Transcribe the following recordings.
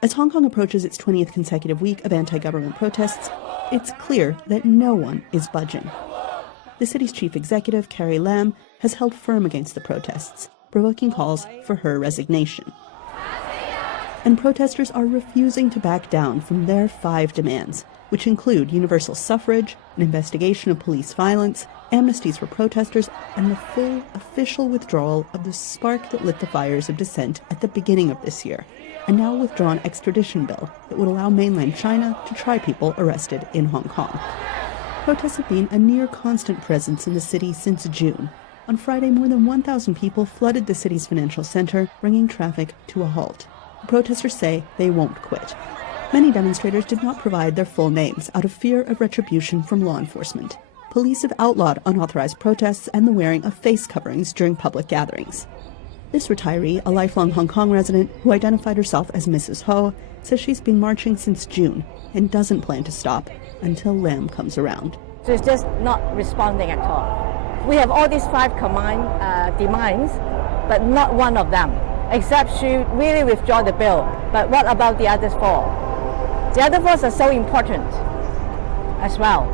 As Hong Kong approaches its 20th consecutive week of anti-government protests, it's clear that no one is budging. The city's chief executive, Carrie Lam, has held firm against the protests, provoking calls for her resignation. And protesters are refusing to back down from their 5 demands, which include universal suffrage, an investigation of police violence, amnesties for protesters, and the full official withdrawal of the spark that lit the fires of dissent at the beginning of this year, a now withdrawn extradition bill that would allow mainland China to try people arrested in Hong Kong. Protests have been a near constant presence in the city since June. On Friday, more than 1,000 people flooded the city's financial center, bringing traffic to a halt. The protesters say they won't quit. Many demonstrators did not provide their full names out of fear of retribution from law enforcement. Police have outlawed unauthorized protests and the wearing of face coverings during public gatherings. This retiree, a lifelong Hong Kong resident who identified herself as Mrs. Ho, says she's been marching since June and doesn't plan to stop until Lam comes around. So it's just not responding at all. We have all these 5 demands, but not one of them, except she really withdraw the bill. But what about the other 4? The other 4 are so important as well.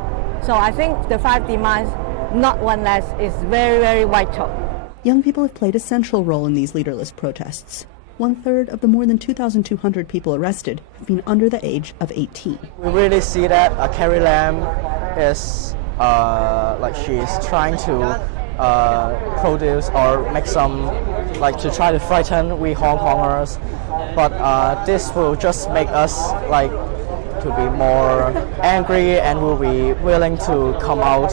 So I think the 5 demands, not one less, is very, very vital. Young people have played a central role in these leaderless protests. 1/3 of the more than 2,200 people arrested have been under the age of 18. We really see that Carrie Lam is she's trying to produce or make some, to try to frighten we Hong Kongers. But this will just make us to be more angry, and we'll be willing to come out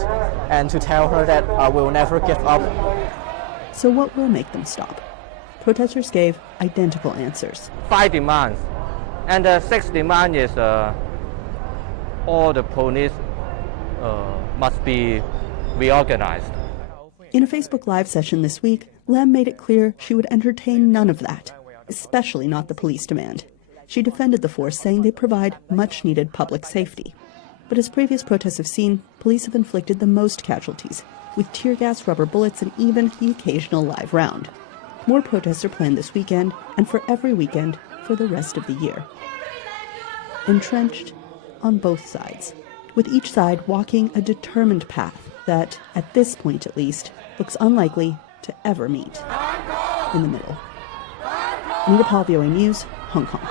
and to tell her that we'll never give up. So what will make them stop? Protesters gave identical answers. 5 demands, and the 6th demand is all the police must be reorganized. In a Facebook Live session this week, Lam made it clear she would entertain none of that, especially not the police demand. She defended the force, saying they provide much-needed public safety. But as previous protests have seen, police have inflicted the most casualties, with tear gas, rubber bullets, and even the occasional live round. More protests are planned this weekend, and for every weekend for the rest of the year. Entrenched on both sides, with each side walking a determined path that, at this point at least, looks unlikely to ever meet in the middle. Anita Paul, VOA News, Hong Kong.